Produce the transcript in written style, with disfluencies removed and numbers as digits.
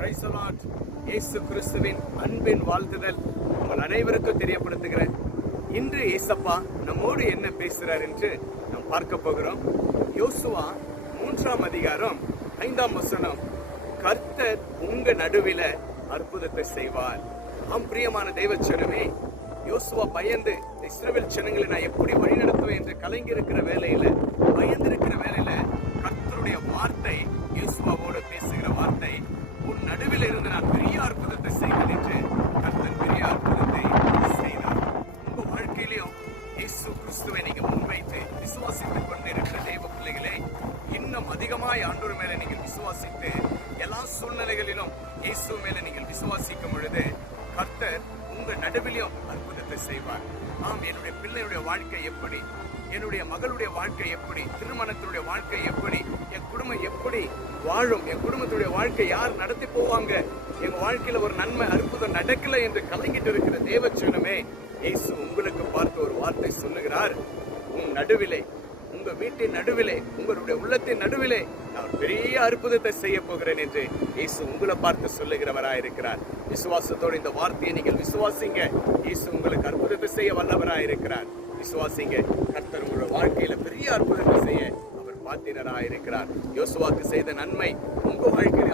Praise the Lord. இயேசு கிறிஸ்துவின் அன்பின் வாழ்த்துதல் உங்கள் அனைவருக்கும் தெரியப்படுத்துகிறேன். இன்று இயேசப்பா நம்மோடு என்ன பேசுகிறார் என்று நாம் பார்க்க போகிறோம். யோசுவா 3ஆம் அதிகாரம் 5ஆம் வசனம், கர்த்தர் உங்க நடுவில அற்புதத்தை செய்வார். ஆம் பிரியமான தெய்வச்சனமே, யோசுவா பயந்து இஸ்ரவேல் ஜனங்களை நான் எப்படி வழிநடத்துவேன் என்று கலங்கி இருக்கிற வேலையில, பயந்து இருக்கிற வேலையில கர்த்தருடைய வார்த்தை, யோசுவாவோடு பேசுகிற வார்த்தை, உன் நடுவில் இருந்து நான் பெரிய அற்புதத்தை செய்வேன் என்று கர்த்தர் பெரிய அற்புதத்தை செய்தார். உங்க வாழ்க்கையிலும் இயேசு கிறிஸ்துவை நீங்க முன்வைத்து விசுவாசித்துக் கொண்டிருக்கிற தெய்வ பிள்ளைகளே, இன்னும் அதிகமாய் ஆண்டவர் மேல நீங்கள் விசுவாசித்து எல்லா சூழ்நிலைகளிலும் இயேசு மேல நீங்கள் விசுவாசிக்கும் பொழுது கர்த்தர் உங்க நடுவிலும் அற்புதத்தை செய்வார். ஆம், என்னுடைய பிள்ளையுடைய வாழ்க்கை எப்படி, என்னுடைய மகளுடைய வாழ்க்கை எப்படி, திருமணத்தினுடைய வாழ்க்கை எப்படி, என் குடும்பம் எப்படி வாழும், என் குடும்பத்துடைய வாழ்க்கை யார் நடத்தி போவாங்க, எங்க வாழ்க்கையில ஒரு நன்மை அற்புதம் நடக்கல என்று கலங்கிட்டு இருக்கிற தேவச்சனமே, இயேசு உங்களுக்கு பார்த்து ஒரு வார்த்தை சொல்லுகிறார். உன் நடுவிலே, உங்க வீட்டின் நடுவிலே, உங்களுடைய உள்ளத்தின் நடுவிலே நான் பெரிய அற்புதத்தை செய்ய போகிறேன் என்று இயேசு உங்களை பார்த்து சொல்லுகிறவராயிருக்கிறார். விசுவாசத்தோடு இந்த வார்த்தையை நீங்கள் விசுவாசிங்க. இயேசு உங்களுக்கு அற்புதத்தை செய்ய வல்லவராயிருக்கிறார். விசுவாசிங்க. கர்த்தர் உங்களோட வாழ்க்கையில பெரிய அற்புதத்தை செய்ய அவர் பாத்திரராயிருக்கிறார். யோசுவாக்கு செய்த நன்மை உங்க வாழ்க்கையில